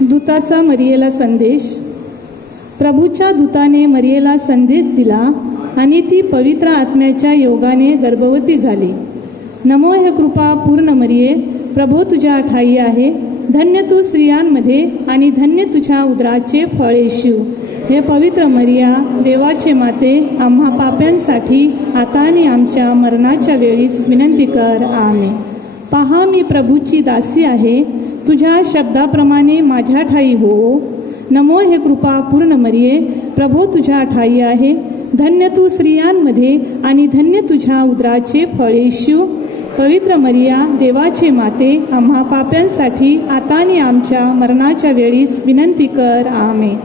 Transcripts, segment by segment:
दूताचा मरियेला संदेश. प्रभूच्या दूताने मरियेला संदेश दिला आणि ती पवित्र आत्म्याच्या योगाने गर्भवती झाली. नमो हे कृपा पूर्ण मरिये, प्रभू तुझ्या ठाई आहे. धन्य तू स्त्रियांमध्ये आणि धन्य तुझ्या उदराचे फळ येशू. हे पवित्र मरिया, देवाचे माते, आम्हा पाप्यांसाठी आता आणि आमच्या मरणाच्या वेळीस विनंती कर. आमेन. पहा, मी प्रभूची दासी आहे, तुझ्या शब्दाप्रमाणे माझ्या ठाई हो. नमो हे कृपा पूर्ण मरिये, प्रभू तुझ्या ठाई आहे. धन्य तू स्त्रियांमध्ये आणि धन्य तुझ्या उदराचे फळ येशू. पवित्र मरिया, देवाचे माते, आम्हा पाप्यांसाठी आता आणि आमच्या मरणाच्या वेळीस विनंती कर. आमेन.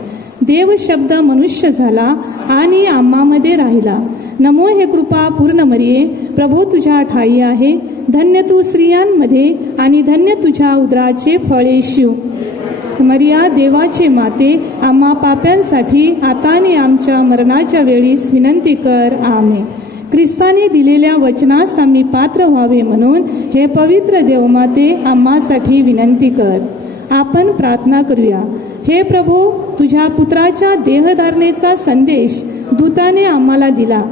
देव शब्द मनुष्य झाला आणि आम्हामध्ये राहिला. नमो हे कृपा पूर्ण मरिये, प्रभू तुझ्या ठाई आहे. धन्य तू स्त्रियांमध्ये आणि धन्य तुझ्या उदराचे फळ येशू. मरिया, देवाचे माते, आम्हा पाप्यांसाठी आता आणि आमच्या मरणाच्या वेळीस विनंती कर. आमेन. ख्रिस्ताने दिलेल्या वचनास आम्ही पात्र व्हावे म्हणून हे पवित्र देवमाते, आम्हासाठी विनंती कर. आपण प्रार्थना करूया. हे प्रभू, तुझ्या पुत्राच्या देहधारणेचा संदेश दूताने आम्हाला दिला.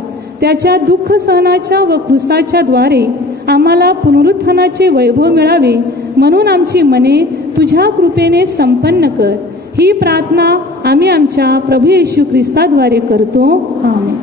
त्याच्या दुःख सहनाच्या व क्रूसाच्या द्वारे आम्हाला पुनरुत्थानाचे वैभव मिळावे म्हणून आमची मने तुझ्या कृपेने संपन्न कर. ही प्रार्थना आम्ही आमच्या प्रभू येशू ख्रिस्ताद्वारे करतो. आमेन.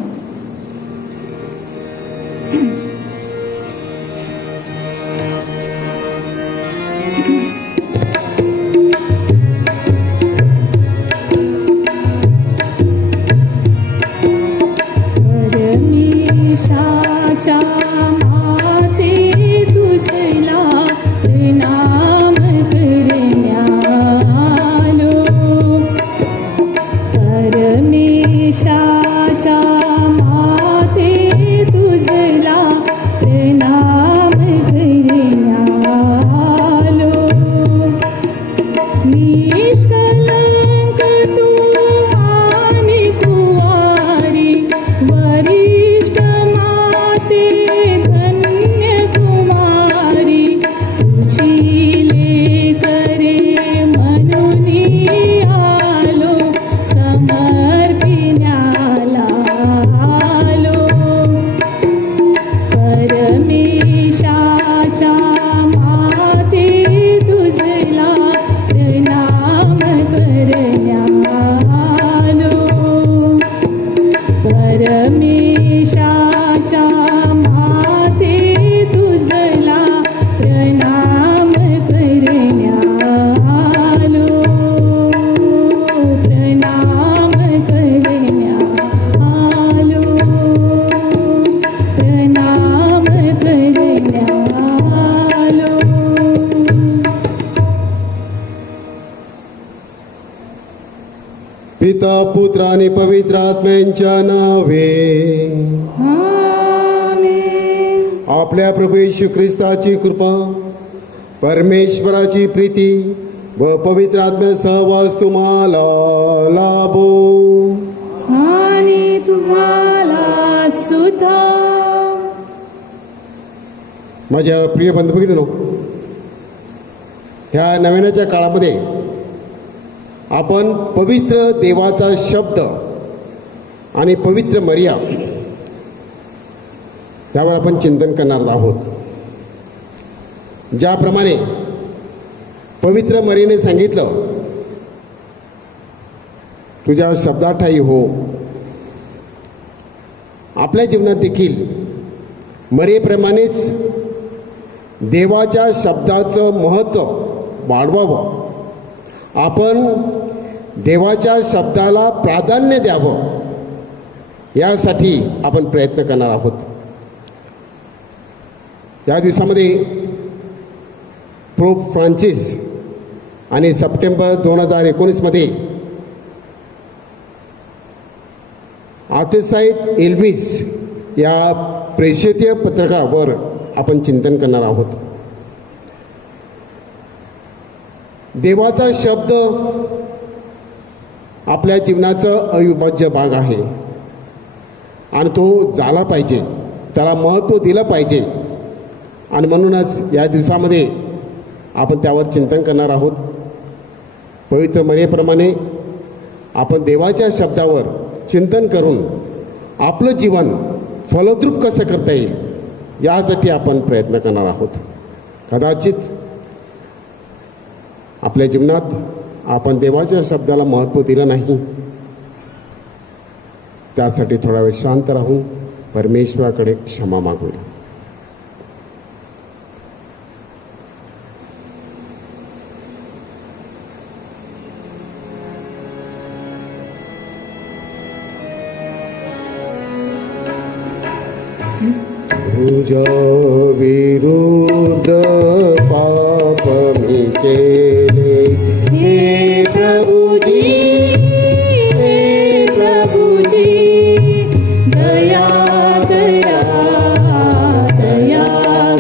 पिता, पुत्र आणि पवित्र आत्म्यांच्या नावे. आमेन. आपल्या प्रभू येशू ख्रिस्ताची कृपा, परमेश्वराची प्रीती व पवित्र आत्म्या सहवास तुम्हाला लाभो. आणि तुम्हाला सुद्धा. माझ्या प्रिय बंधू भगिनींनो, ह्या नव्याच्या काळामध्ये आपण पवित्र देवाचा शब्द आणि पवित्र मरिया यावर आपण चिंतन करणार आहोत. ज्याप्रमाणे पवित्र मरियेने सांगितलं, तुझ्या शब्दात ठाई हो. आपल्या जीवनात देखील मरियेप्रमाणेच देवाच्या शब्दाचं महत्त्व वाढवावं. आपण देवाच्या शब्दाला प्राधान्य द्यावं, यासाठी आपण प्रयत्न करणार आहोत. या दिवसामध्ये पोप फ्रान्सिस आणि सप्टेंबर 2019 आतेसाईत एल्विस या प्रेषितीय पत्रकावर आपण चिंतन करणार आहोत. देवाचा शब्द आपल्या जीवनाचं अविभाज्य भाग आहे आणि तो झाला पाहिजे, त्याला महत्त्व दिलं पाहिजे. आणि म्हणूनच या दिवसामध्ये आपण त्यावर चिंतन करणार आहोत. पवित्र मर्यादेप्रमाणे आपण देवाच्या शब्दावर चिंतन करून आपलं जीवन फलद्रूप कसं करता येईल यासाठी आपण प्रयत्न करणार आहोत. कदाचित आपल्या जीवनात आपण देवाच्या शब्दाला महत्त्व दिलं नाही. त्यासाठी थोडा वेळ शांत राहून परमेश्वराकडे क्षमा मागूया. तुझ्या विरुद्ध पाप मी केले हे प्रभुजी, हे प्रभुजी, दया करा, दया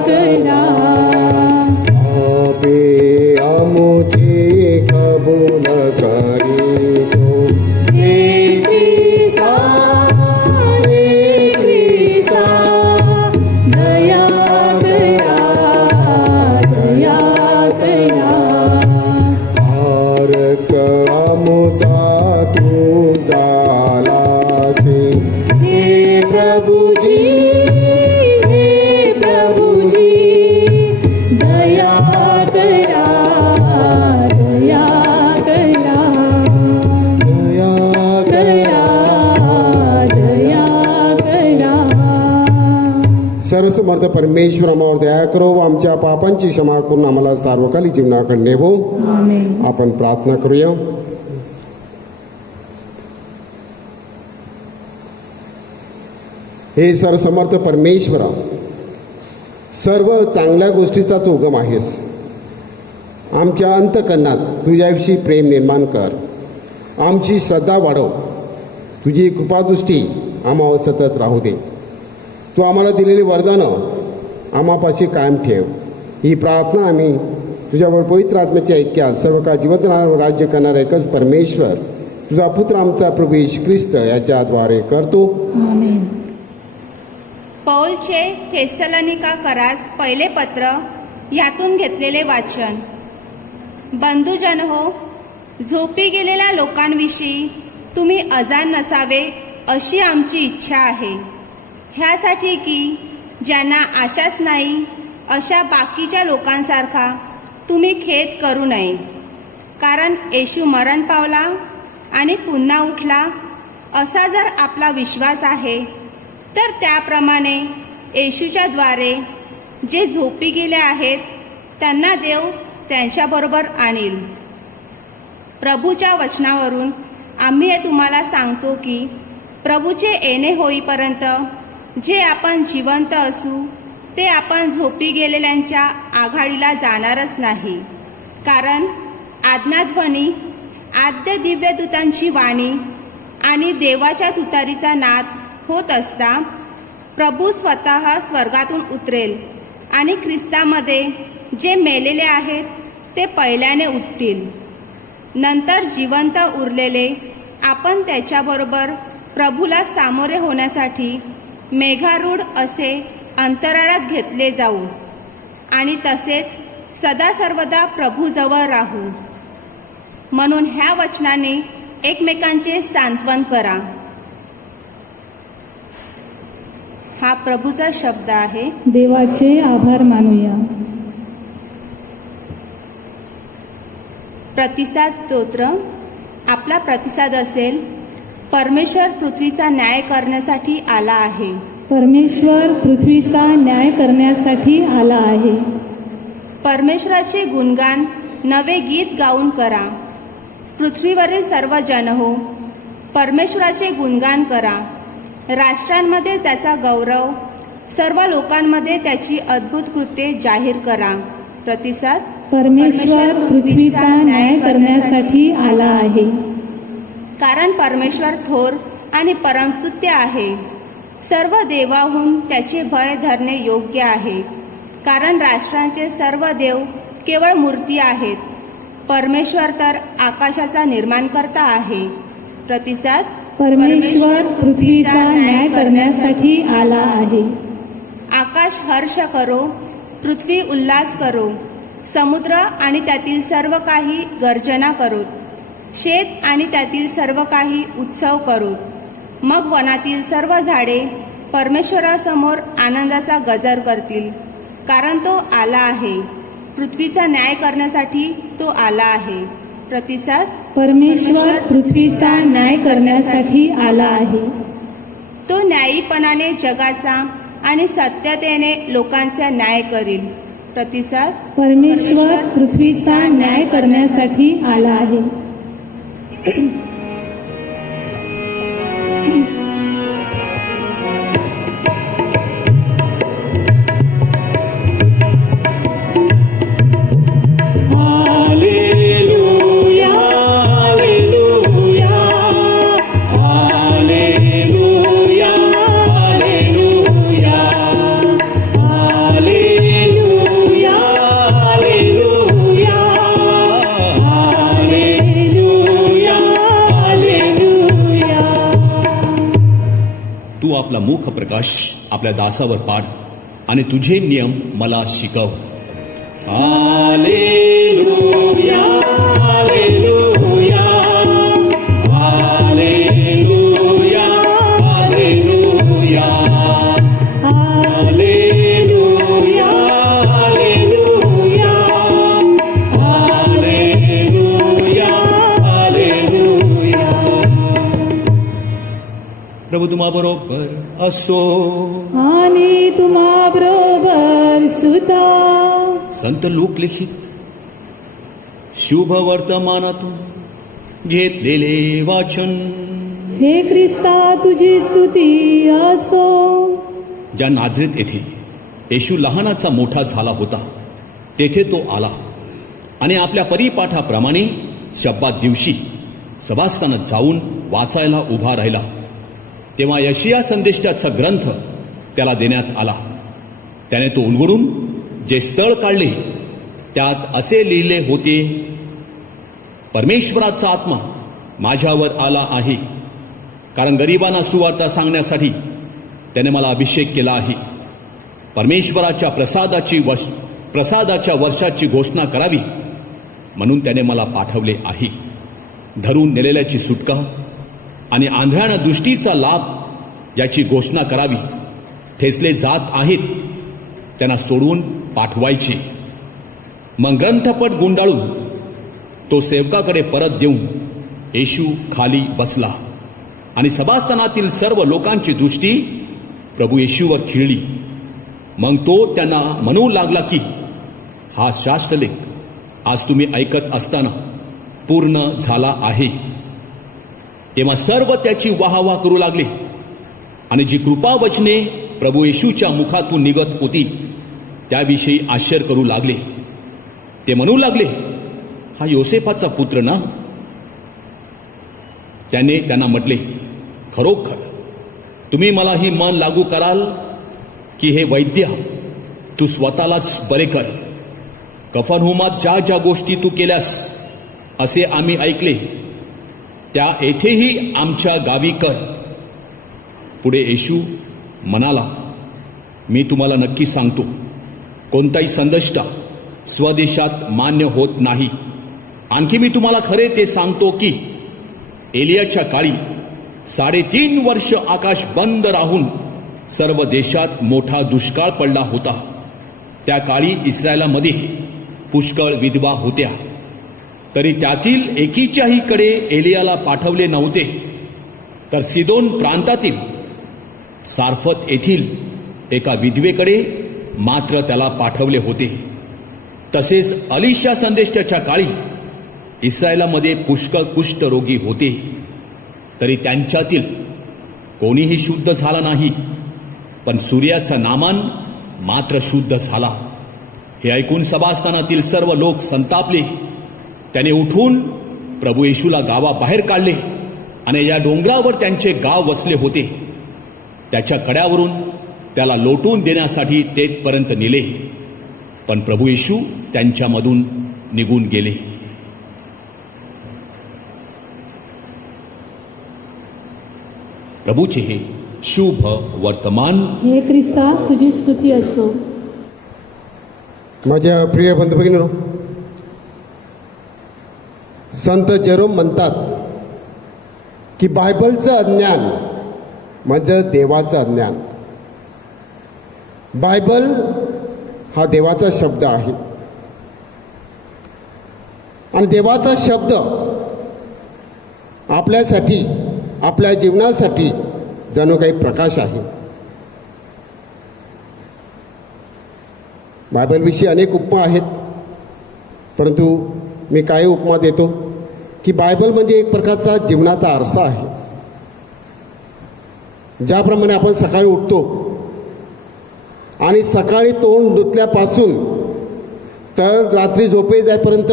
करा. पापे आमुची कबूल करीतो हे ख्रिस्ता, हे ख्रिस्ता, दया करा, दया करा. आरक आमुचा तू झालासे हे प्रभुजी, हे प्रभुजी, दया करा, दया करा, दया करा, दया करा. सर्वसमर्थ परमेश्वर आम्हावर दया करो व आमच्या पापांची क्षमा करून आम्हाला सार्वकालिक जीवनाकडे नेवो. आमेन. आपण प्रार्थना करूया. हे सर्वसमर्थ परमेश्वरा, सर्व चांगल्या गोष्टीचा तू उगम आहेस. आमच्या अंतकरणात तुझ्याविषयी प्रेम निर्माण कर. आमची श्रद्धा वाढव. तुझी कृपादृष्टी आम्हावर सतत राहू दे. तू आम्हाला दिलेली वरदानं आम्हापाशी कायम ठेव. ही प्रार्थना आम्ही तुझ्यावर पवित्र आत्म्याच्या ऐक्यात सर्व काळ जिवंत राज्य करणारा एकच परमेश्वर तुझा पुत्र आमचा प्रभू येशू ख्रिस्त याच्याद्वारे करतो. आमेन. पौलचे थेसलोनिकाकरास पहिले पत्र यातून घेतलेले वाचन. बंधुजन हो, झोपी गेलेल्या लोकांविषयी तुम्ही अजाण नसावे अशी आमची इच्छा आहे. ह्यासाठी की ज्यांना आशाच नाही अशा बाकीच्या लोकांसारखा तुम्ही खेद करू नये. कारण येशू मरण पावला आणि पुन्हा उठला असा जर आपला विश्वास आहे तर त्याप्रमाणे येशूच्या द्वारे जे झोपी गेले आहेत त्यांना देव त्यांच्याबरोबर आणील. प्रभूच्या वचनावरून आम्ही हे तुम्हाला सांगतो की प्रभूचे येणे होईपर्यंत जे आपण जिवंत असू ते आपण झोपी गेलेल्यांच्या आघाडीला जाणारच नाही. कारण आज्ञाध्वनी, आद्य दिव्यदूतांची वाणी आणि देवाच्या तुतारीचा नाद होत असता प्रभू स्वतः स्वर्गातून उतरेल आणि ख्रिस्तामध्ये जे मेलेले आहेत ते पहिल्याने उठतील. नंतर जिवंत उरलेले आपण त्याच्याबरोबर प्रभूला सामोरे होण्यासाठी मेघारूढ असे अंतराळात घेतले जाऊ आणि तसेच सदा सर्वदा प्रभूजवळ राहू. म्हणून ह्या वचनाने एकमेकांचे सांत्वन करा. हा प्रभूचा शब्द आहे. देवाचे आभार मानूया. प्रतिसाद स्तोत्र. आपला प्रतिसाद असेल, परमेश्वर पृथ्वीचा न्याय करण्यासाठी आला आहे. परमेश्वर पृथ्वीचा न्याय करण्यासाठी आला आहे. परमेश्वराचे गुणगान नवे गीत गाऊन करा. पृथ्वीवरील सर्व जन हो, परमेश्वराचे गुणगान करा. राष्ट्रांमध्ये त्याचा गौरव, सर्व लोकांमध्ये त्याची अद्भुत कृत्ये जाहीर करा. प्रतिसाद. परमेश्वर पृथ्वीचा न्याय करण्यासाठी आला आहे. कारण परमेश्वर थोर आणि परमस्तुत्य आहे. सर्व देवाहून त्याचे भय धरणे योग्य आहे. कारण राष्ट्रांचे सर्व देव केवळ मूर्ती आहेत. परमेश्वर तर आकाशाचा निर्माणकर्ता आहे. प्रतिसाद. परमेश्वर पृथ्वीचा न्याय करण्यासाठी आला आहे. आकाश हर्ष करो, पृथ्वी उल्हास करो, समुद्र आणि त्यातील सर्व काही गर्जना करोत, शेत आणि त्यातील सर्व काही उत्सव करोत. मग वनातील सर्व झाडे परमेश्वरासमोर आनंदाचा गजर करतील, कारण तो आला आहे. पृथ्वीचा न्याय करण्यासाठी तो आला आहे. प्रतिसाद: परमेश्वर पृथ्वीचा न्याय करण्यासाठी आला आहे. तो न्यायीपणाने जगाचा आणि सत्यतेने लोकांचा न्याय करील. प्रतिसाद: परमेश्वर पृथ्वीचा न्याय करण्यासाठी आला आहे. तू आपला मुख प्रकाश आपल्या दासावर पाड आणि तुझे नियम मला शिकव. Hallelujah, hallelujah, hallelujah, hallelujah, hallelujah, hallelujah, hallelujah, hallelujah. प्रभू तुम्हा बरोबर असो आणि तुम्हा बरोबर सुद्धा. संत लोकलिखित शुभ वर्तमानातून घेतलेले वाचन. हे ख्रिस्ता तुझी स्तुती असो. ज्या नाझरेत येथे येशू लहानाचा मोठा झाला होता तेथे तो आला आणि आपल्या परिपाठाप्रमाणे शब्दात दिवशी सभास्थानात जाऊन वाचायला उभा राहिला. तेव्हा यशिया संदेष्टाचा ग्रंथ त्याला देण्यात आला. त्याने तो उलगडून जे स्थळ काढले त्यात असे लिहिले होते, परमेश्वराचा आत्मा माझ्यावर आला आहे, कारण गरिबांना सुवार्ता सांगण्यासाठी त्याने मला अभिषेक केला आहे. परमेश्वराच्या प्रसादाच्या वर्षाची घोषणा करावी म्हणून त्याने मला पाठवले आहे. धरून नेलेल्याची सुटका आणि आंधळ्यांना दृष्टीचा लाभ याची घोषणा करावी. ठेचले जात आहेत त्यांना सोडवून पाठवायचे. मग ग्रंथपट गुंडाळून तो सेवकाकडे परत देऊन येशू खाली बसला आणि सभास्थानातील सर्व लोकांची दृष्टी प्रभू येशूवर खिळली. मग तो त्यांना म्हणू लागला की हा शास्त्रलेख आज तुम्ही ऐकत असताना पूर्ण झाला आहे. तेव्हा सर्व त्याची वाहवा करू लागले आणि जी कृपावचने प्रभू येशूच्या मुखातून निघत होती त्याविषयी आश्चर्य करू लागले. ते म्हणू लागले, हा योसेफाचा पुत्र ना? त्याने त्यांना म्हटले, खरोखर तुम्ही मला ही मन लागू कराल की हे वैद्य तू स्वतःलाच बरे कर. कफरहुमात ज्या ज्या गोष्टी तू केल्यास असे आम्ही ऐकले त्या येथेही आमच्या गावी कर. पुढे येशू म्हणाला, मी तुम्हाला नक्की सांगतो, कोणताही संदेष्टा स्वदेशात मान्य होत नाही. आणखी मी तुम्हाला खरे ते सांगतो की एलियाच्या काळी 3.5 वर्ष आकाश बंद राहून सर्व देशात मोठा दुष्काळ पडला होता. त्या काळी इस्रायलामध्ये पुष्कळ विधवा होत्या, तरी त्यातील एकीच्याही कडे एलियाला पाठवले नव्हते. तर सिदोन प्रांतातील सारफत येथील एका विधवेकडे मात्र त्याला पाठवले होते. तसेच अलिशा संदेष्टाच्या काळी इस्रायलामध्ये पुष्कळ कुष्ठरोगी होते, तरी त्यांच्यातील कोणीही शुद्ध झाला नाही, पण सूर्याचा नामान मात्र शुद्ध झाला. हे ऐकून सभास्थानातील सर्व लोक संतापले. त्याने उठून प्रभू येशूला गावाबाहेर काढले आणि या डोंगरावर त्यांचे गाव वसले होते त्याच्या कड्यावरून त्याला लोटून देण्यासाठी तेथपर्यंत नेले. पण प्रभू येशू त्यांच्यामधून निघून गेले. प्रभूचे हे शुभ वर्तमान. हे ख्रिस्ता तुझी स्तुती असो. माझ्या प्रिय बंधू भगिनींनो, संत जेरोम म्हणतात की बायबलचं अज्ञान म्हणजे देवाचं अज्ञान. बायबल हा देवाचा शब्द आहे आणि देवाचा शब्द आपल्यासाठी, आपल्या जीवनासाठी जणू काही प्रकाश आहे. बायबलविषयी अनेक उपमा आहेत, परंतु मी काही उपमा देतो की बायबल म्हणजे एक प्रकारचा जीवनाचा आरसा आहे. ज्याप्रमाणे आपण सकाळी उठतो आणि सकाळी तोंड धुतल्यापासून तर रात्री झोपे जाईपर्यंत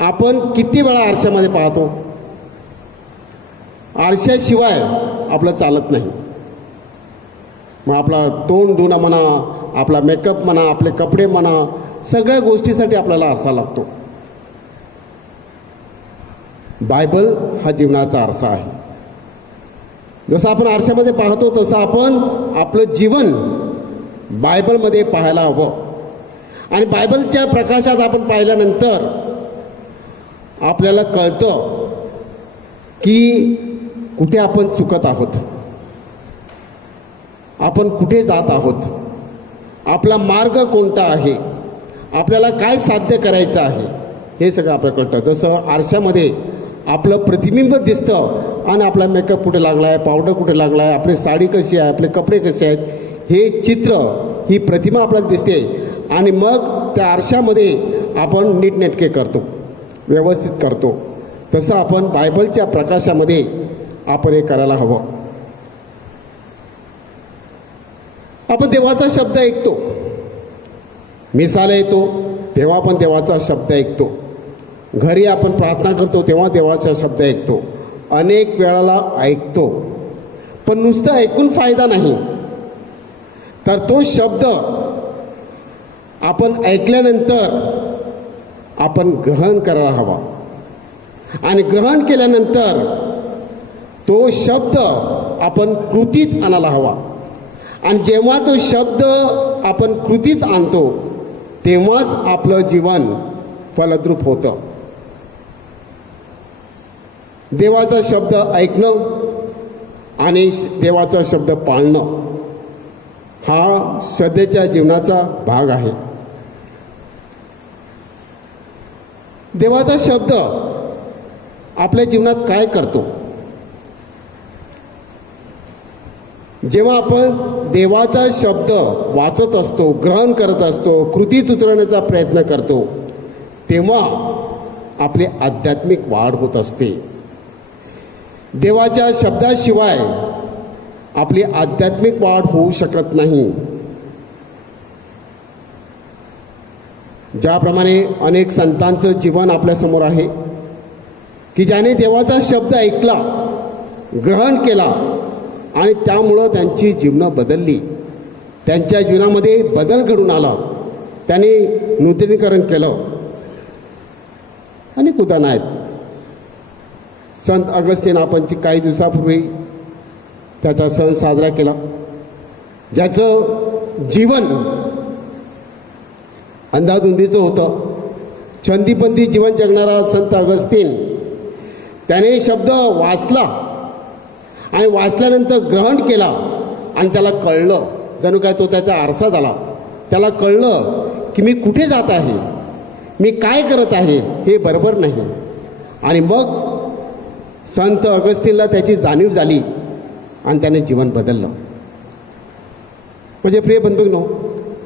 आपण किती वेळा आरशामध्ये पाहतो. आरशाशिवाय आपलं चालत नाही. मग आपला तोंड धुणं म्हणा, आपला मेकअप म्हणा, आपले कपडे म्हणा, सगळ्या गोष्टीसाठी आपल्याला आरसा लागतो. बायबल हा जीवनाचा आरसा आहे. जसं आपण आरशामध्ये पाहतो तसं आपण आपलं जीवन बायबलमध्ये पाहायला हवं. आणि बायबलच्या प्रकाशात आपण पाहिल्यानंतर आपल्याला कळतं की कुठे आपण चुकत आहोत, आपण कुठे जात आहोत, आपला मार्ग कोणता आहे, आपल्याला काय साध्य करायचं आहे, हे सगळं आपल्याला कळतं. जसं आरशामध्ये आपलं प्रतिबिंब दिसतं आणि आपला मेकअप कुठे लागला आहे, पावडर कुठे लागला आहे, आपली साडी कशी आहे, आपले कपडे कसे आहेत, हे चित्र, ही प्रतिमा आपल्याला दिसते. आणि मग त्या आरशामध्ये आपण नीटनेटके करतो, व्यवस्थित करतो. तसं आपण बायबलच्या प्रकाशामध्ये आपण हे करायला हवं. आपण देवाचा शब्द ऐकतो, मिसाला येतो तेव्हा आपण देवाचा शब्द ऐकतो, घरी आपण प्रार्थना करतो तेव्हा देवाचा शब्द ऐकतो, अनेक वेळाला ऐकतो. पण नुसतं ऐकून फायदा नाही, तर तो शब्द आपण ऐकल्यानंतर आपण ग्रहण करायला हवा. आणि ग्रहण केल्यानंतर तो शब्द आपण कृतीत आणायला हवा. आणि जेव्हा तो शब्द आपण कृतीत आणतो तेव्हाच आपलं जीवन फलद्रूप होतं. देवाचा शब्द ऐकणं आणि देवाचा शब्द पाळणं हा श्रद्धेच्या जीवनाचा भाग आहे. देवाचा शब्द आपल्या जीवनात काय करतो? जेव्हा आपण देवाचा शब्द वाचत असतो, ग्रहण करत असतो, कृतीत उतरवण्याचा प्रयत्न करतो, तेव्हा आपली आध्यात्मिक वाढ होत असते. देवाच्या शब्दाशिवाय आपली आध्यात्मिक वाढ होऊ शकत नाही. ज्याप्रमाणे अनेक संतांचं जीवन आपल्यासमोर आहे की ज्याने देवाचा शब्द ऐकला, ग्रहण केला आणि त्यामुळं त्यांची जीवनं बदलली, त्यांच्या जीवनामध्ये बदल घडून आला, त्यांनी नूतनीकरण केलं. अनेक उदाहरणं आहेत. संत अगस्तीन आपण काही दिवसापूर्वी त्याचा सण साजरा केला. ज्याचं जीवन अंधाधुंदीचं होतं, छंदीपंथी जीवन जगणारा संत अगस्तीन, त्याने शब्द वाचला आणि वाचल्यानंतर ग्रहण केला आणि त्याला कळलं, जणू काय तो त्याचा आरसा झाला. त्याला कळलं की मी कुठे जात आहे, मी काय करत आहे, हे बरोबर नाही. आणि मग संत अगस्तीनला त्याची जाणीव झाली आणि त्याने जीवन बदललं. म्हणजे प्रिय बंधूंनो,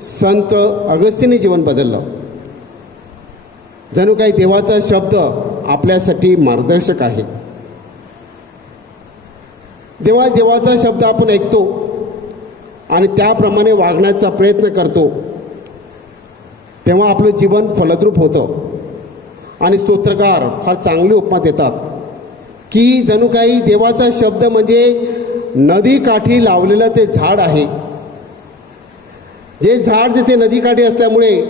संत अगस्तीने जीवन बदललं. जणू काही देवाचा शब्द आपल्यासाठी मार्गदर्शक आहे. देवाचा शब्द आपण ऐकतो आणि त्याप्रमाणे वागण्याचा प्रयत्न करतो, तेव्हा आपलं जीवन फलद्रूप होतं. आणि स्तोत्रकार फार चांगली उपमा देतात की जणू काही देवाचा शब्द म्हणजे नदीकाठी लावलेलं ते झाड आहे. जे झाड तिथे नदीकाठी असल्यामुळे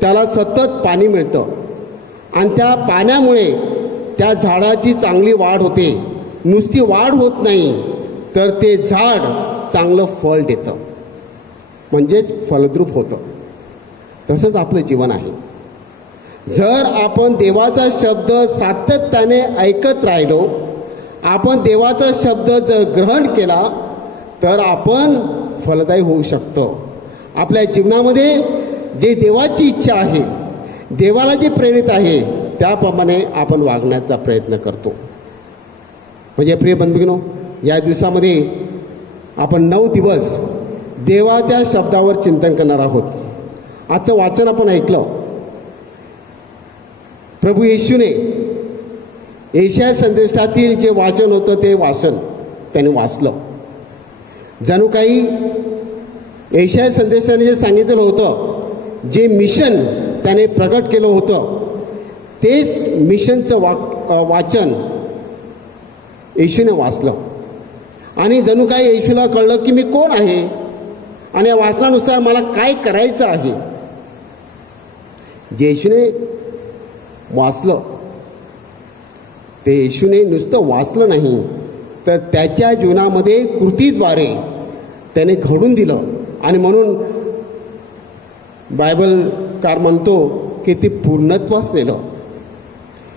त्याला सतत पाणी मिळतं आणि त्या पाण्यामुळे त्या झाडाची चांगली वाढ होते. नुसती वाढ होत नाही तर ते झाड चांगलं फळ देतं, म्हणजेच फलद्रूप होतं. तसंच आपलं जीवन आहे. जर आपण देवाचा शब्द सातत्याने ऐकत राहिलो, आपण देवाचा शब्द जर ग्रहण केला तर आपण फलदायी होऊ शकतो. आपल्या जीवनामध्ये जे देवाची इच्छा आहे, देवाला जे प्रेरित आहे त्याप्रमाणे आपण वागण्याचा प्रयत्न करतो. म्हणजे प्रिय बंधूंनो, या दिवसामध्ये आपण 9 दिवस देवाच्या शब्दावर चिंतन करणार आहोत. आजचं वाचन आपण ऐकलं. प्रभू येशूने यशाया संदेशातील जे वाचन होतं ते वाचन त्याने वाचलं. जणू काही यशाया संदेशाने जे सांगितलेलं होतं, जे मिशन त्याने प्रकट केलं होतं, तेच मिशनचं वाचन येशूने वाचलं. आणि जणू काही येशूला कळलं की मी कोण आहे आणि या वाचनानुसार मला काय करायचं आहे. जे येशूने वाचलं ते येशूने नुसतं वाचलं नाही, तर त्याच्या जीवनामध्ये कृतीद्वारे त्याने घडून दिलं. आणि म्हणून बायबलकार म्हणतो की ते पूर्णत्वास नेलं.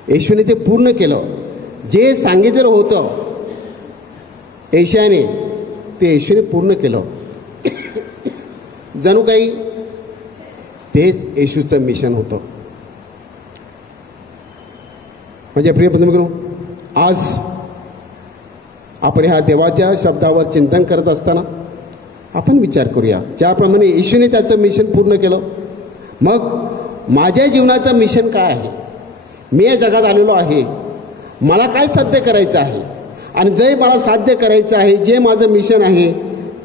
येशूने ते पूर्ण केलं. जे सांगितलेलं होतं यशायाने ते येशूने पूर्ण केलं. जणू काही तेच येशूचं मिशन होतं. म्हणजे प्रिय बंधूंनो, आज आपण ह्या देवाच्या शब्दावर चिंतन करत असताना आपण विचार करूया, ज्याप्रमाणे येशूने त्याचं मिशन पूर्ण केलं, मग माझ्या जीवनाचं मिशन काय आहे. मी या जगात आलेलो आहे, मला काय साध्य करायचं आहे. आणि जे मला साध्य करायचं आहे, जे माझं मिशन आहे,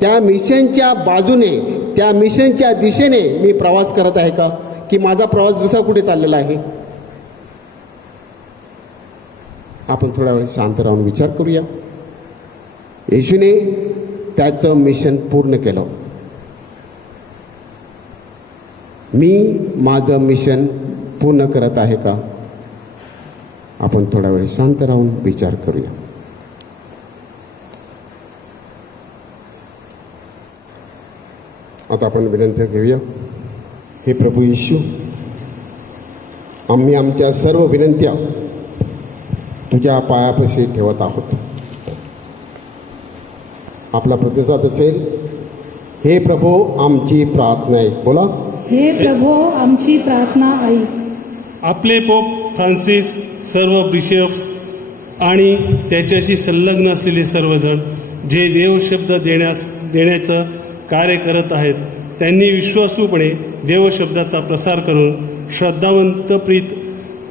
त्या मिशनच्या बाजूने, त्या मिशनच्या दिशेने मी प्रवास करत आहे का, की माझा प्रवास दुसरा कुठे चाललेला आहे. आपण थोडा वेळ शांत राहून विचार करूया. येशूने त्याचं मिशन पूर्ण केलं. मी माझं मिशन पूर्ण करत आहे का. आपण थोडा वेळ शांत राहून विचार करूया. आता आपण विनंती घेऊया. हे प्रभू येशू, आम्ही आमच्या सर्व विनंत्या तुझ्या पायापाशी ठेवत आहोत. आपला प्रतिसाद असेल. हे प्रभू, आमची प्रार्थना ऐक. बोला. हे प्रभो, आमची प्रार्थना ऐक. आपले पोप फ्रान्सिस, सर्व बिशप्स आणि त्याच्याशी संलग्न असलेले सर्वजण जे देवशब्द देण्याचं कार्य करत आहेत, त्यांनी विश्वासूपणे देवशब्दाचा प्रसार करून श्रद्धावंतप्रीत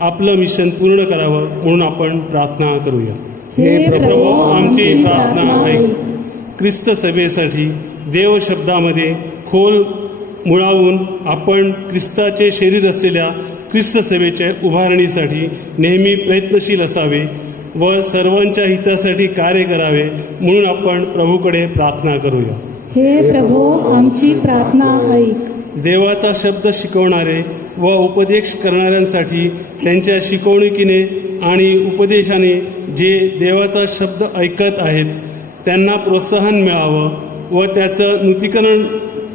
आपलं मिशन पूर्ण करावं म्हणून आपण प्रार्थना करूया. हे प्रभू, आमची प्रार्थना प्रार्थना ऐक. ऐक. ख्रिस्त सभेसाठी देवशब्दामध्ये खोल मुळावून आपण ख्रिस्ताचे शरीर असलेल्या ख्रिस्त सभेच्या उभारणीसाठी नेहमी प्रयत्नशील असावे व सर्वांच्या हितासाठी कार्य करावे म्हणून आपण प्रभूकडे प्रार्थना करूया. हे प्रभो, आमची प्रार्थना ऐक. देवाचा शब्द शिकवणारे व उपदेश करणाऱ्यांसाठी त्यांच्या शिकवणुकीने आणि उपदेशाने जे देवाचा शब्द ऐकत आहेत त्यांना प्रोत्साहन मिळावं व त्याचं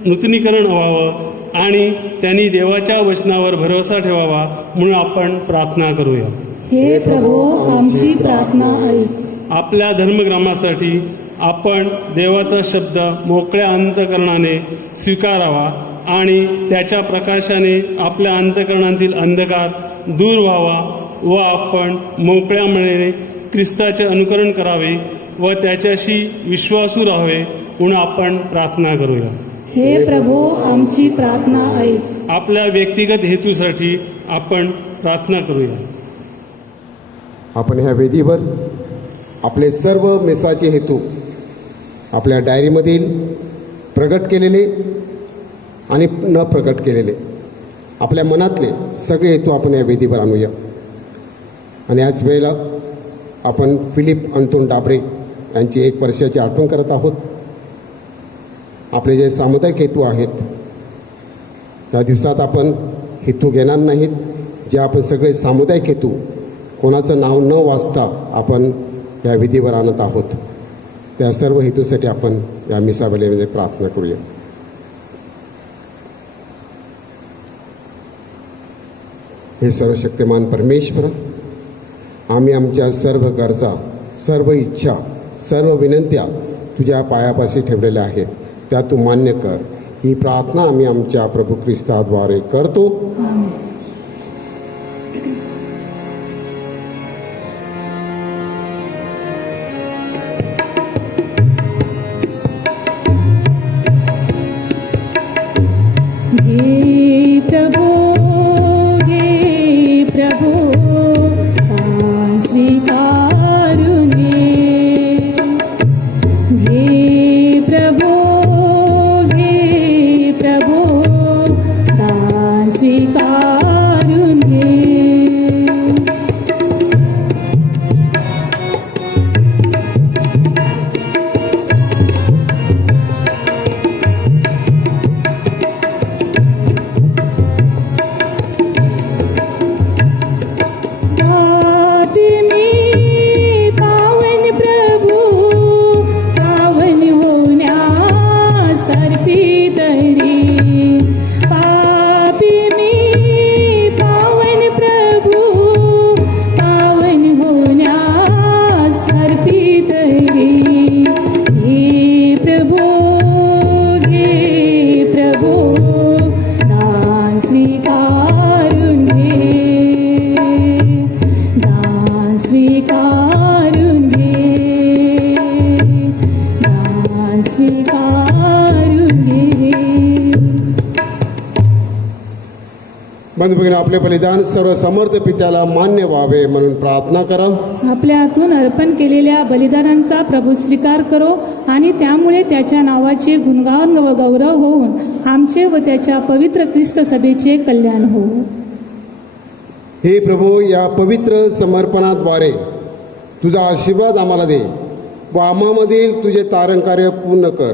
नूतनीकरण व्हावं आणि त्यांनी देवाच्या वचनावर भरोसा ठेवावा म्हणून आपण प्रार्थना करूया. हे प्रभो, आमची प्रार्थना ऐक. आपल्या धर्मग्रामासाठी आपण देवाचा शब्द मोकळ्या अंतःकरणाने स्वीकारावा आणि त्याच्या प्रकाशाने आपल्या अंतःकरणातील अंधकार दूर व्हावा व आपण मोकळ्या मनाने ख्रिस्ताचे अनुकरण करावे व त्याच्याशी विश्वासू राहावे म्हणून आपण प्रार्थना करूया. हे प्रभो, आमची प्रार्थना ऐक. आपल्या व्यक्तिगत हेतूसाठी आपण प्रार्थना करूया. आपण ह्या वेदीवर आपले सर्व मेसाचे हेतू आपल्या डायरीमधील प्रगट केलेले आणि न प्रकट केलेले आपल्या मनातले सगळे हेतू आपण या वेदीवर आणूया. आणि याच वेळेला आपण फिलिप अंतोन डाबरे यांची 1 वर्षाची आठवण करत आहोत. आपले जे सामुदायिक हेतू आहेत त्या दिवसात आपण हेतू घेणार नाहीत. जे आपण सगळे सामुदायिक हेतू कोणाचं नाव न वाचता आपण या विधीवर आणत आहोत, त्या सर्व हेतूसाठी आपण या मिसाबलीमध्ये प्रार्थना करूया. हे सर्वशक्तिमान परमेश्वर, आम्ही आमच्या सर्व गरजा, सर्व इच्छा, सर्व विनंत्या तुझ्या पायापाशी ठेवलेल्या आहेत, त्या तू मान्य कर. ही प्रार्थना आम्ही आमच्या प्रभू ख्रिस्ताद्वारे करतो. हे प्रभो दान स्वीकारून घे. घे प्रभो दान स्वीकारून घे. पापी मी पावन प्रभू, पावन होण्यास अर्पित रे. पापी मी पावन प्रभू, पावन होण्यास अर्पित रे. हे प्रभो दान स्वीकारून घे. दान स्वीकारून घे. दान स्वीकारून घे. बंधू भगिनी, आपले बलिदान सर्व समर्थ पित्याला मान्य व्हावे म्हणून प्रार्थना करा. आपल्या हातून अर्पण केलेल्या बलिदानांचा प्रभू स्वीकार करो आणि त्यामुळे त्याच्या नावाचे गुणगान व गौरव होऊन आमचे व त्याच्या पवित्र ख्रिस्त सभेचे कल्याण हो. हे प्रभू, या पवित्र समर्पणाद्वारे तुझा आशीर्वाद आम्हाला दे व आम्हामधील तुझे तारण कार्य पूर्ण कर.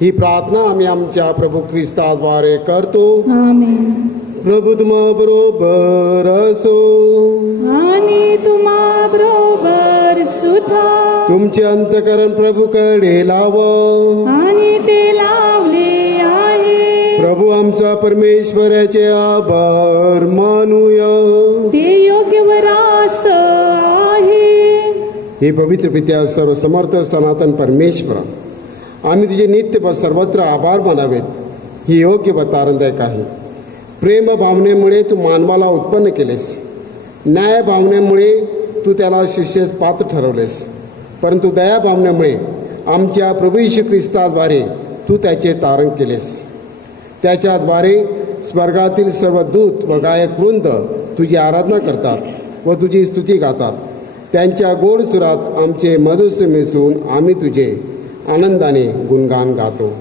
ही प्रार्थना आम्ही आमच्या प्रभू ख्रिस्ताद्वारे करतो. आमेन. प्रभू तुम्हा बरोबर असो. आणि तुम्हा बरोबर सुद्धा. तुमचे अंतकरण प्रभूकडे लाव. आणि ते लावले आहे. प्रभू आमचा परमेश्वराचे आभार मानूया. ते योग्य व रास्त आहे. हे पवित्र पित्या, सर्व समर्थ सनातन परमेश्वर, आम्ही तुझे नित्य व सर्वत्र आभार मानावेत. ही योग्य व तारणदायक आहे. प्रेम भावनेमुळे तू मानवाला उत्पन्न केलेस. न्याय भावनेमुळे तू त्याला शिष्य पात्र ठरवलेस. परंतु दया भावनेमुळे आमच्या प्रभू येशू ख्रिस्ताद्वारे तू त्याचे तारण केलेस. त्याच्याद्वारे स्वर्गातील सर्व दूत व गायक वृंद तुझी आराधना करतात व तुझी स्तुती गातात. त्यांच्या गोड सुरात आमचे मधुर मिसळून आम्ही तुझे आनंदाने गुणगान गातो.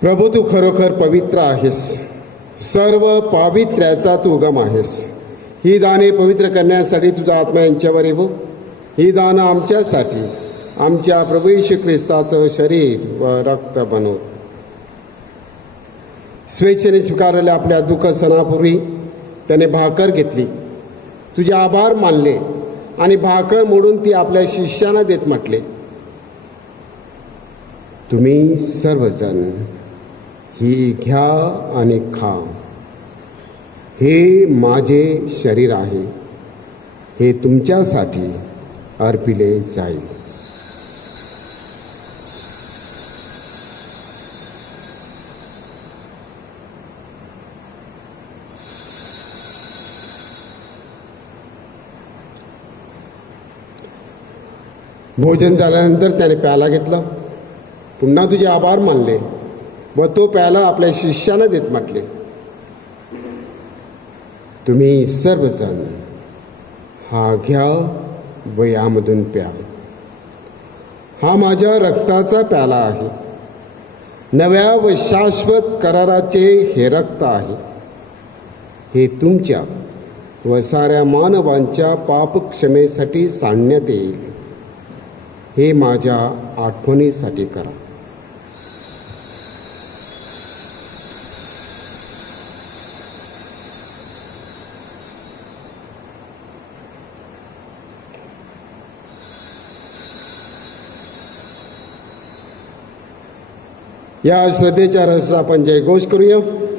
प्रभू, तू खरोखर पवित्र आहेस. सर्व पावित्र्याचा तू उगम आहेस. ही दाने पवित्र करण्यासाठी तुझा आत्मा यांच्यावर येवो. ही दानं आमच्यासाठी आमच्या प्रभू येशू ख्रिस्ताचं शरीर व रक्त बनव. स्वेच्छेने स्वीकारलेल्या आपल्या दुःख सणापूर्वी त्याने भाकर घेतली, तुझे आभार मानले आणि भाकर मोडून ती आपल्या शिष्यांना देत म्हटले, तुम्ही सर्वजण ही घ्या आणि खा, हे माझे शरीर आहे, हे तुमच्यासाठी अर्पिले जाईल. भोजन झाल्यानंतर त्याने प्याला घेतला, पुन्हा तुझे आभार मानले व तो प्याला आपल्या शिष्यांना देत म्हटले, तुम्ही सर्वजण हा घ्या व यामधून प्या, हा माझ्या रक्ताचा प्याला आहे, नव्या व शाश्वत कराराचे हे रक्त आहे, हे तुमच्या व साऱ्या मानवांच्या पापक्षमेसाठी सांडण्यात येईल, हे माझ्या आठवणीसाठी करा. या श्रद्धेच्या रस आपण जयघोष करूया.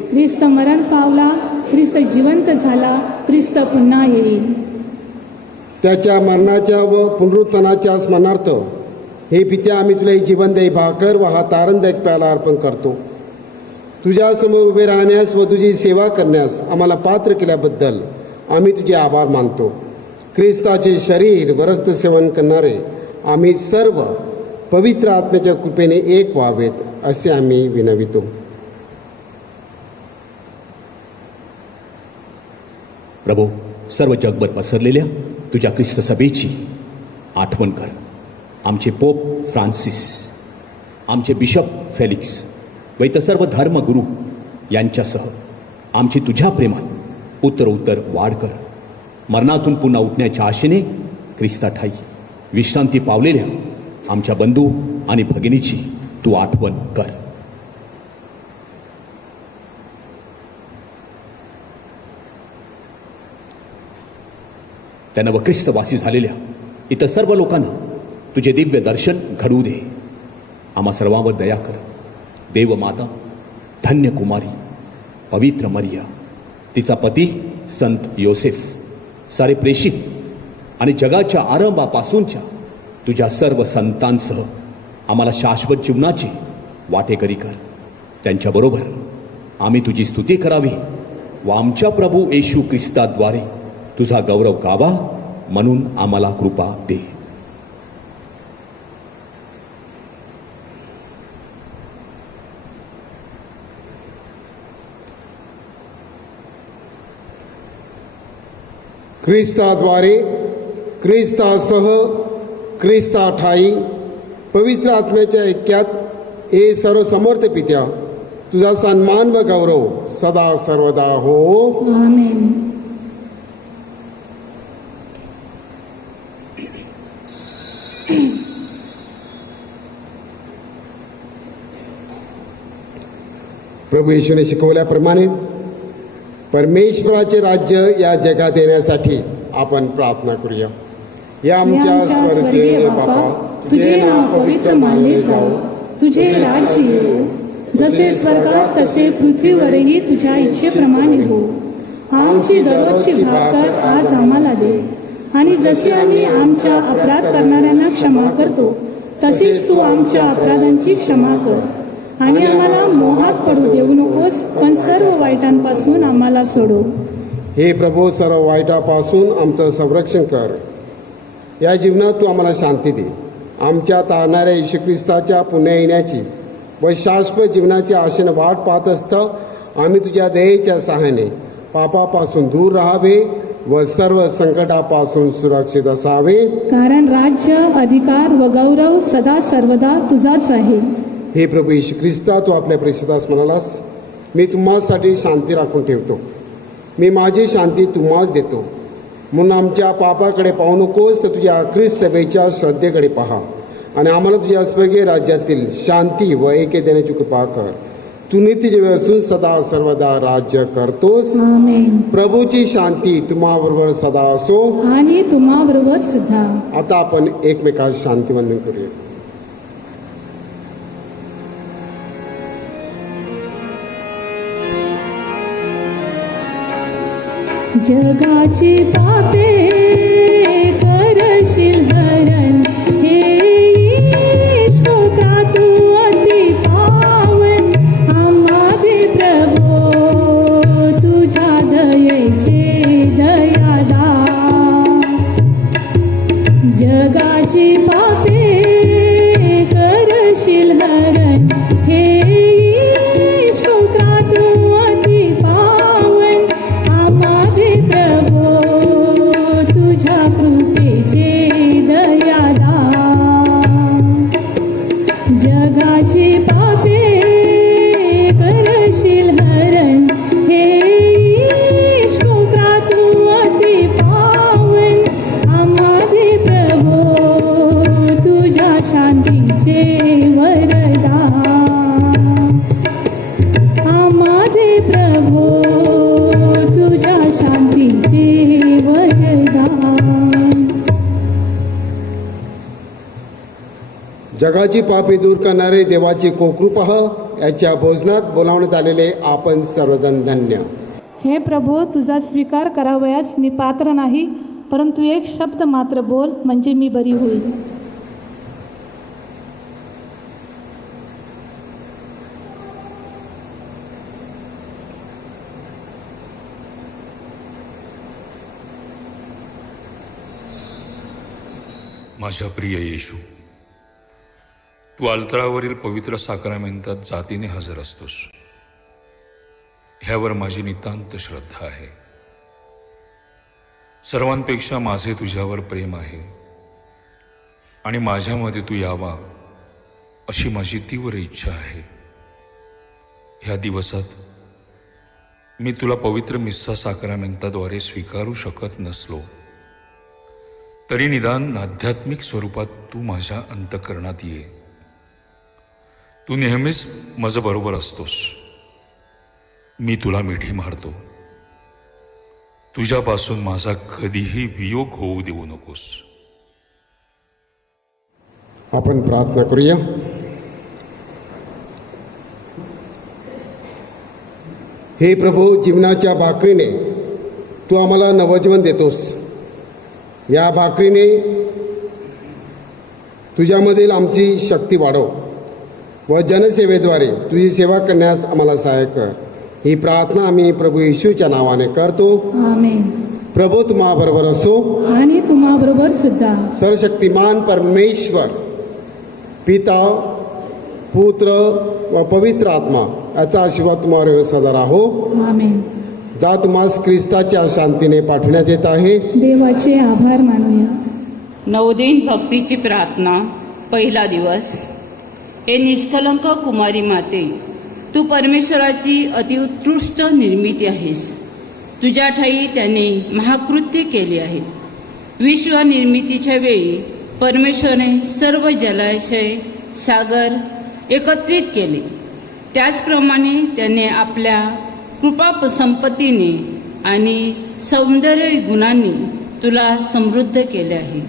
ख्रिस्त मरण पावला, ख्रिस्त जिवंत झाला, ख्रिस्त पुन्हा येईल. त्याच्या मरणाच्या व पुनरुत्थानाच्या स्मरणार्थ हे पित्या, आम्ही तुला ही जीवनदायी भाकर व हा तारणदायक प्याला अर्पण करतो. तुझ्यासमोर उभे राहण्यास व तुझी सेवा करण्यास आम्हाला पात्र केल्याबद्दल आम्ही तुझे आभार मानतो. ख्रिस्ताचे शरीर व रक्त सेवन करणारे आम्ही सर्व पवित्र आत्म्याच्या कृपेने एक व्हावेत असे आम्ही विनवितो. प्रभू, सर्व जगभर पसरलेल्या तुझ्या ख्रिस्त सभेची आठवण कर. आमचे पोप फ्रान्सिस, आमचे बिशप फेलिक्स व इतर सर्व धर्मगुरू यांच्यासह आमची तुझ्या प्रेमात उत्तरोत्तर वाढ कर. मरणातून पुन्हा उठण्याच्या आशेने ख्रिस्ताठायी विश्रांती पावलेल्या आमच्या बंधू आणि भगिनीची तू आठवण कर. त्या नवख्रिस्तवासी झालेल्या इतर सर्व लोकांना तुझे दिव्य दर्शन घडवू दे. आम्हा सर्वांवर दया कर. देवमाता, धन्य कुमारी, पवित्र मरिया, तिचा पती संत योसेफ, सारे प्रेषित आणि जगाच्या आरंभापासूनच्या तुझ्या सर्व संतांसह आम्हाला शाश्वत जीवनाची वाटेकरी कर. त्यांच्याबरोबर आम्ही तुझी स्तुती करावी व आमच्या प्रभू येशू ख्रिस्ताद्वारे तुझा गौरव गावा म्हणून आम्हाला कृपा दे. ख्रिस्ताद्वारे, ख्रिस्तासह, ख्रिस्ताठायी पवित्र आत्म्याच्या ऐक्यात हे सर्व समर्थ पित्या, तुझा सन्मान व गौरव सदा सर्वदा हो. आमेन. प्रभू येशूने शिकवल्याप्रमाणे परमेश्वराचे राज्य या जगात येण्यासाठी आपण प्रार्थना करूया. या आमच्या स्वर्गीय बापा, तुझे नाव पवित्र मानले जाओ, तुझे राज्य येवो, जसे स्वर्गात तसे पृथ्वीवरही तुझ्या इच्छेप्रमाणे हो. आमची दररोजची भाकर आज आम्हाला दे, आणि जसे आम्ही आमच्या अपराध करणाऱ्यांना क्षमा करतो तसेच तू आमच्या अपराधांची क्षमा कर, आणि आम्हाला मोहात पडू देऊ नकोस, पण सर्व वाईटांपासून आम्हाला सोडव. हे प्रभू, सर्व वाईटापासून आमचं संरक्षण कर. या जीवनात तू आम्हाला शांती दे. आमच्या तारणाऱ्या येशू ख्रिस्ताच्या पुन्हा येण्याची व शाश्वत जीवनाच्या आशेने वाट पाहत असता आम्ही तुझ्या दयेच्या सहाय्याने पापापासून दूर राहावे व सर्व संकटापासून सुरक्षित असावे. कारण राज्य, अधिकार व गौरव सदा सर्वदा तुझाच आहे. हे प्रभू येशू ख्रिस्ता, तू आपल्या परिशुद्धास म्हणालास, मी तुम्हासाठी शांती राखून ठेवतो, मी माझी शांती तुम्हास देतो. म्हणून आमच्या पापाकडे पाहू नकोस, तर तुझ्या ख्रिस्त सभेच्या श्रद्धेकडे पहा आणि आम्हाला तुझ्या स्वर्गीय राज्यातील शांती व ऐक्य देण्याची कृपा कर. तू नित्यजीवी असून सदा सर्वदा राज्य करतोस. आमेन. प्रभूची शांती तुम्हाबरोबर सदा असो. आणि तुम्हाबरोबर सुद्धा. आता आपण एकमेकास शांतिवंदन करूया. जगाची पापे करशील हरण, हे ईशोका तू अति पावन. आम्हादे प्रभो तुझ्या दयेचे दयादा. जगाची पापे करशील हरण, हे ईशोका तू अति पावन. आम्हादे प्रभो तुझ्या कृपेचे दयादा. जगाची पापे करशील हरण, हे ईशोका तू अति पावन. आम्हादे प्रभो तुझ्या शांतीचे वरदान. आम्हादे प्रभो तुझ्या शांतीचे वरदान. जगाची पापे दूर करणारे देवाची कोकृपा याच्या भोजनात बोलावण्यात आलेले आपण सर्वजण धन्य. हे प्रभो, तुझा स्वीकार करावयास मी पात्र नाही, परंतु एक शब्द मात्र बोल, म्हणजे मी बरी होईल. माझ्या प्रिय येशू, तू अल्तरावरील पवित्र साक्रामेंतात जातीने हजर असतोस. ह्यावर माझी नितांत श्रद्धा आहे. सर्वांपेक्षा माझे तुझ्यावर प्रेम आहे आणि माझ्यामध्ये तू यावा अशी माझी तीव्र इच्छा आहे. ह्या दिवसात मी तुला पवित्र मिस्सा साक्रामेंताद्वारे स्वीकारू शकत नसलो तरी निदान आध्यात्मिक स्वरूपात तू माझ्या अंतःकरणात ये. तू नेहमीच माझ्याबरोबर असतोस. मी तुला मिठी मारतो. तुझ्यापासून माझा कधीही वियोग होऊ देऊ नकोस. आपण प्रार्थना करूया. हे प्रभू, जीवनाच्या भाकरीने तू आम्हाला नवजीवन देतोस. या भाकरीने तुझ्यामधील आमची शक्ती वाढव व जनसेवेद्वारे तुझी सेवा करण्यास आम्हाला सहाय्य कर. ही प्रार्थना आम्ही प्रभू येशूच्या नावाने करतो. आमेन. प्रभू तुम्हाबरोबर असो. आणि तुम्हाबरोबर सुद्धा. सर्वशक्तिमान परमेश्वर पिता, पुत्र व पवित्र आत्मा याचा आशीर्वाद तुम्हावर सदा राहो. आमेन. जा तुम्हास ख्रिस्ताच्या शांतीने पाठवण्यात येत आहे. देवाचे आभार मानूया. नवोदिन भक्तीची प्रार्थना. पहिला दिवस. हे निष्कलंक कुमारी माते, तू परमेश्वराची अतिउत्कृष्ट निर्मिती आहेस. तुझ्या ठायी त्याने महाकृत्य केले आहे. विश्व निर्मितीच्या वेळी परमेश्वराने सर्व जलाशय, सागर एकत्रित केले. त्याचप्रमाणे त्याने आपल्या कृपा संपत्तीने आणि सौंदर्य गुणांनी तुला समृद्ध केले आहे.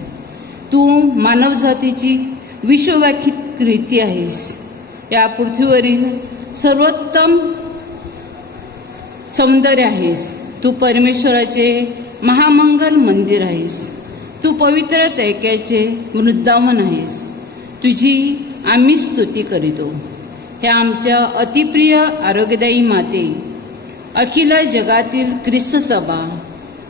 तू मानवजातीची विश्वव्यापी कीर्ती आहेस. या पृथ्वीवरील सर्वोत्तम सौंदर्य आहेस. तू परमेश्वराचे महामंगल मंदिर आहेस. तू पवित्र तैक्याचे वृंदावन आहेस. तुझी आम्ही स्तुती करीतो. हे आमच्या अतिप्रिय आरोग्यदायी माते, अखिल जगातील ख्रिस्त सभा,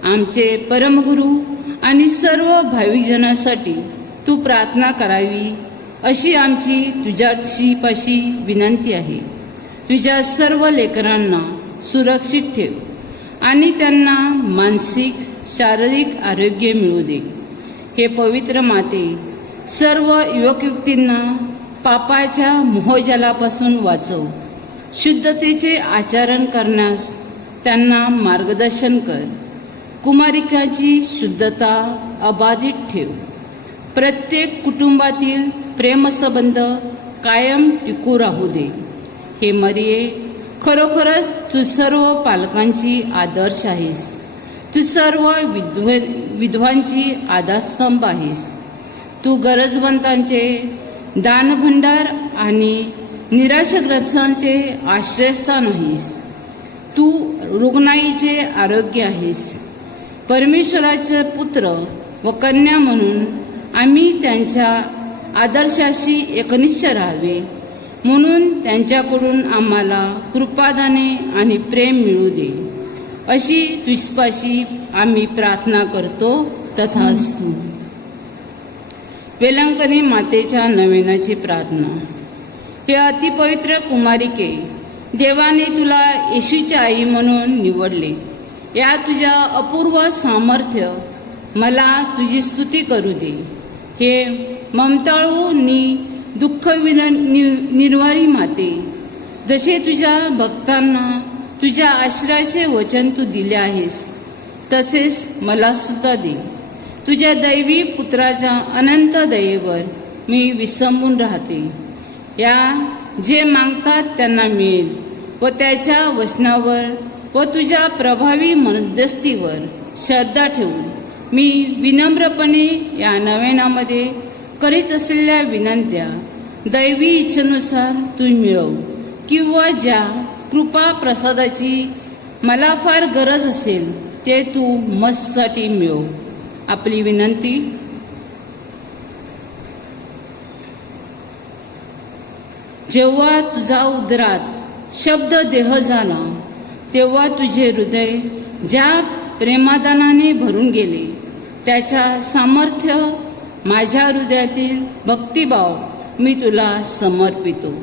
आमचे परमगुरू आणि सर्व भाविकजनांसाठी तू प्रार्थना करावी अशी आमची तुझ्याशी पाशी विनंती आहे. तुझ्या सर्व लेकरांना सुरक्षित ठेव आणि त्यांना मानसिक शारीरिक आरोग्य मिळू दे. हे पवित्र माते, सर्व युवक युवतींना पापाच्या मोहजालापासून वाचव. शुद्धतेचे आचरण करण्यास त्यांना मार्गदर्शन कर. कुमारिकाची शुद्धता अबाधित ठेव. प्रत्येक कुटुंबातील प्रेमसंबंध कायम टिकू राहू दे. हे मरिये, खरोखरच तू सर्व पालकांची आदर्श आहेस. तू सर्व विधवांची आधारस्तंभ आहेस. तू गरजवंतांचे दानभंडार आणि निराशाग्रस्तांचे आश्रयस्थान आहेस. तू रुग्णाईचे आरोग्य आहेस. परमेश्वराचे पुत्र व कन्या म्हणून आम्ही त्यांच्या आदर्शाशी एकनिष्ठ राहावे म्हणून त्यांच्याकडून आम्हाला कृपादाने आणि प्रेम मिळू दे, अशी तुझपाशी आम्ही प्रार्थना करतो. तथास्तु. वेलंकनी मातेच्या नवेनाची प्रार्थना. हे अतिपवित्र कुमारिके, देवाने तुला येशूची आई म्हणून निवडले. या तुझ्या अपूर्व सामर्थ्य मला तुझी स्तुती करू दे. हे ममताळू दुःख निर्वारी माते, जसे तुझ्या भक्तांना तुझ्या आश्रयाचे वचन तू दिले आहेस, तसेच मला सुद्धा दे. तुझ्या दैवी पुत्राच्या अनंत दयेवर मी विसंबून राहते. या जे मागतात त्यांना मिळेल व त्याच्या वचनावर व तुझ्या प्रभावी मध्यस्थीवर श्रद्धा ठेवून मी विनम्रपणे या नवेनामध्ये करीत असलेल्या विनंत्या दैवी इच्छेनुसार तू मिळव, किंवा ज्या कृपा प्रसादाची मला फार गरज असेल ते तू मजसाठी मिळव. आपली विनंती. जेव्हा तुझा उदरात शब्द देह झाला, तेव्हा तुझे हृदय ज्या प्रेमादानाने भरून गेले, त्याच्या सामर्थ्य माझ्या हृदयातील भक्तिभाव मी तुला समर्पितो.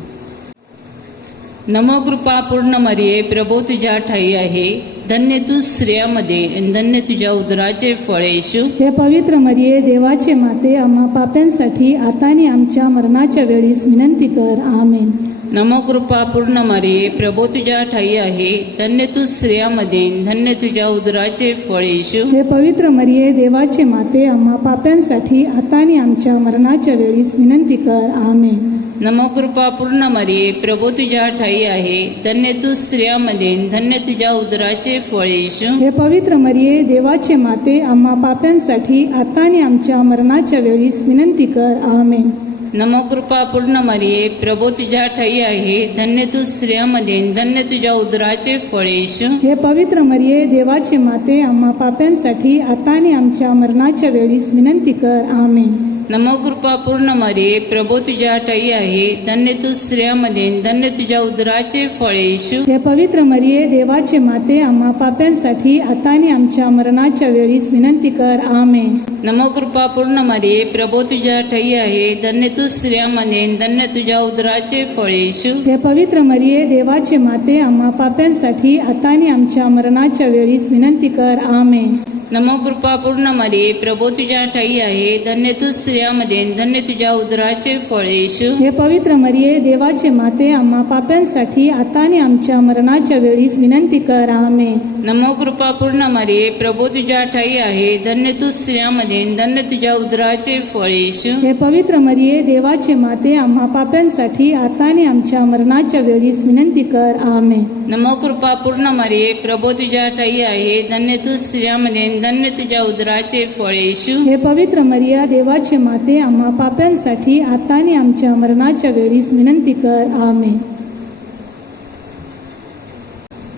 नमोकृपा पूर्ण मरिये, प्रभू तुझ्या ठाई आहे. धन्य तू स्त्रियामध्ये आणि धन्य तुझ्या उदराचे फळ येशू. हे पवित्र मरिये, देवाचे माते, आम्हा पाप्यांसाठी आता आणि आमच्या मरणाच्या वेळीस विनंती कर. आमेन. नमोकृपा पूर्ण मरिये, प्रभू तुझ्या ठाई आहे. धन्य तू स्त्रियामध्ये आणि धन्य तुझ्या उदराचे फळ येशू. हे पवित्र मरिये, देवाचे माते, आम्हा पाप्यांसाठी आता आणि आमच्या मरणाच्या वेळीस विनंती कर. आमेन. नमोकृपा पूर्ण मरिये, प्रभू तुझ्या ठाई आहे. धन्य तू स्त्रियामध्ये धन्य तुझ्या उदराचे फळ येशू. हे पवित्र मरिये, देवाचे माते, आम्हा पाप्यांसाठी आता आणि आमच्या मरणाच्या वेळीस विनंती कर. आमेन. नमोकृपा पूर्ण मरिये, प्रभू तुझ्या ठाई आहे. धन्य तू स्त्रियामध्ये धन्य तुझ्या उदराचे फळ येशू. हे पवित्र मरिये, देवाचे माते, आम्हा पाप्यांसाठी आता आणि आमच्या मरणाच्या वेळीस विनंती कर. आमेन. नमोकृपा पूर्ण मरिये, प्रभू तुझ्या ठाई आहे. धन्य तू स्त्रियामध्ये धन्य तुझ्या उदराचे फळ येशू. हे पवित्र मरिये, देवाचे माते, आम्हा पाप्यांसाठी आता आणि आमच्या मरणाच्या वेळीस विनंती कर. आमेन. नमोकृपा पूर्ण मरिये, प्रभू तुझ्या ठाई आहे. धन्य तू स्त्रियामध्ये धन्य तुझ्या उदराचे फळ येशू. हे पवित्र मरिये, देवाचे माते, आम्हा पाप्यांसाठी आता आणि आमच्या मरणाच्या वेळीस विनंती कर. आमेन. नमोकृपा पूर्ण मरिये, प्रभू तुझ्या ठाई आहे. धन्य तू स्त्रियामध्ये धन्य तुझ्या उदराचे फळ येशू. हे पवित्र मरिये, देवाचे माते, आम्हा पाप्यांसाठी आता आणि आमच्या मरणाच्या वेळीस विनंती कर. आमेन. नमोकृपा पूर्ण मरिये, प्रभू तुझ्या ठाई आहे. धन्य तू स्त्रियामध्ये धन्य तुझ्या उदराचे फळ येशू. हे पवित्र मरिये, देवाचे माते, आम्हा पाप्यांसाठी आता आणि आमच्या मरणाच्या वेळीस विनंती कर. आमेन. नमोकृपा पूर्ण मरिये, प्रभू तुझ्या ठाई आहे. धन्य तू स्त्रियामध्ये धन्य तुझ्या उदराचे फळ येशू. हे पवित्र मरिया, देवाचे माते, आम्हा पाप्यांसाठी आता आणि आमच्या मरणाच्या वेळीस विनंती कर. आमेन.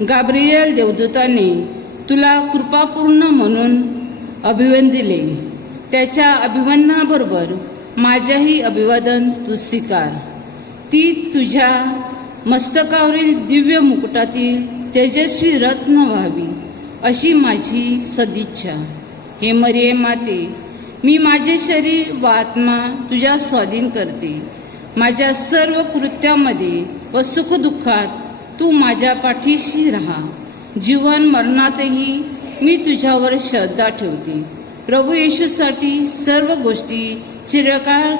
गाब्रिएल देवदूताने तुला कृपापूर्ण म्हणून अभिवंदन दिले. त्याच्या अभिवंदनाबरोबर माझ्याही अभिवादन तू स्वीकार. ती तुझ्या मस्तकावरील दिव्य मुकुटातील तेजस्वी रत्न व्हावी, अशी माझी सदिच्छा. हे मरिये माते, मी माझे शरीर व आत्मा तुझ्या स्वाधीन करते. माझ्या सर्व कृत्यामध्ये व सुखदुःखात तू माझ्या पाठीशी राहा. जीवन मरणातही मी तुझ्यावर श्रद्धा ठेवते. प्रभू येशूसाठी सर्व गोष्टी चिरकाळ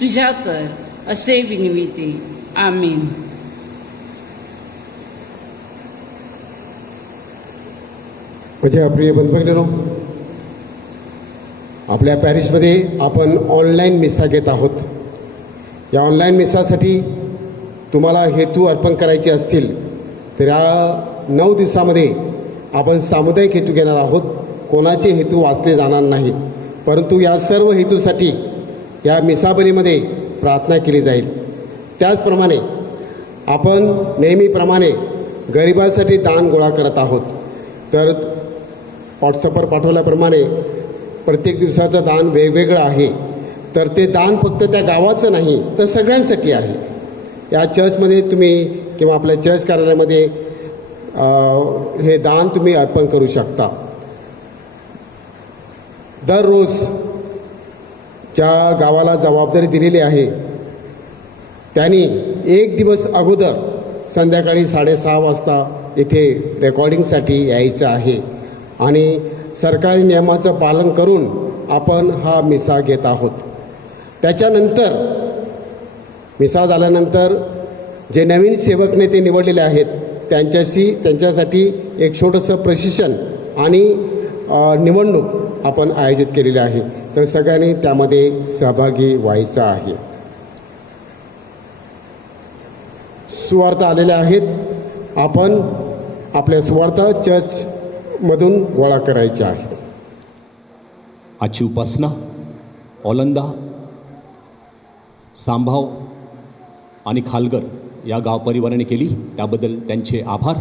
तुझ्या कर, असे विनविते. आमीन. माझ्या प्रिय बंधूभगिनींनो, आपल्या पॅरिसमध्ये आपण ऑनलाईन मिसा घेत आहोत. या ऑनलाईन मिसासाठी तुम्हाला हेतू अर्पण करायचे असतील तर या 9 दिवसामध्ये आपण सामुदायिक हेतू घेणार आहोत. कोणाचे हेतू वाचले जाणार नाहीत, परंतु या सर्व हेतूसाठी या मिसाबलीमध्ये प्रार्थना केली जाईल. त्याचप्रमाणे आपण नेहमीप्रमाणे गरिबांसाठी दान गोळा करत आहोत. तर व्हॉट्सअपवर पाठवल्याप्रमाणे प्रत्येक दिवसाचं दान वेगवेगळं आहे. तर ते दान फक्त त्या गावाचं नाही तर सगळ्यांसाठी आहे. या चर्चमध्ये तुम्ही किंवा आपल्या चर्च कार्यालयामध्ये हे दान तुम्ही अर्पण करू शकता. दररोज ज्या गावाला जबाबदारी दिलेली आहे त्यांनी 1 दिवस अगोदर संध्याकाळी 6:30 वाजता इथे रेकॉर्डिंगसाठी यायचं आहे आणि सरकारी नियमाचं पालन करून आपण हा मिसा घेत आहोत. त्याच्यानंतर मिसा झाल्यानंतर जे नवीन सेवक नेते निवडलेले आहेत त्यांच्यासाठी एक छोटंसं प्रशिक्षण आणि निवडणूक आपण आयोजित केलेली आहे. तर सगळ्यांनी त्यामध्ये सहभागी व्हायचं आहे. सुवार्थ आलेल्या आहेत. आपण आपल्या सुवार्थ चर्चमधून गोळा करायच्या आहेत. आजची उपासना ओलंदा, सांभाव आणि खालगर या गाव परिवाराने केली, त्याबद्दल त्यांचे आभार.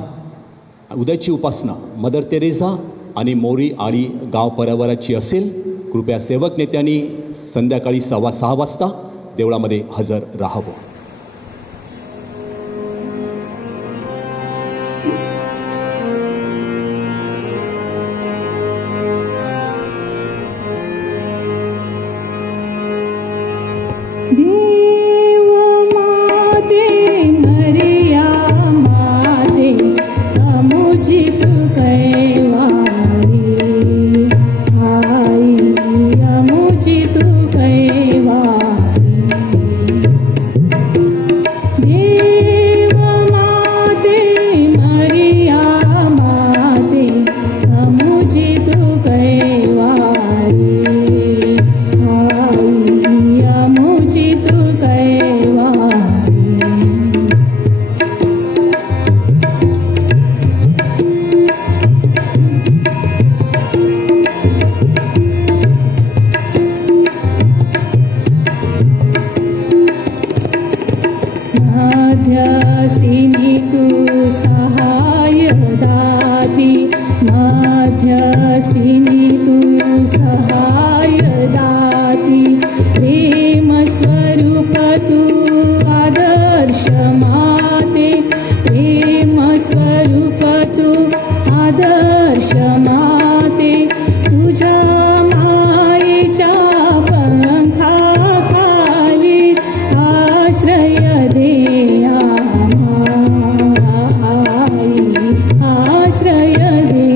उद्याची उपासना मदर तेरेसा आणि मोरी आळी गाव परिवाराची असेल. कृपया सेवक नेत्यांनी संध्याकाळी 6:15 वाजता देवळामध्ये हजर राहावं. देव माते मरिया माते अमुजी तू कैवारी आई अमुजी तू कैवारी. देव माते मरिया माते अमुजी तू कैवारी आई अमुजी तू कैवारी. मध्यस्थिनी तू सहाय दाती, मध्यस्थिनी तू सहाय दाती. प्रेम स्वरूप तू आदर्श माते, प्रेम स्वरूप तू आदर्श माते. तुझ्या मायेच्या पंखाखाली आश्रय दे आई, आश्रय दे.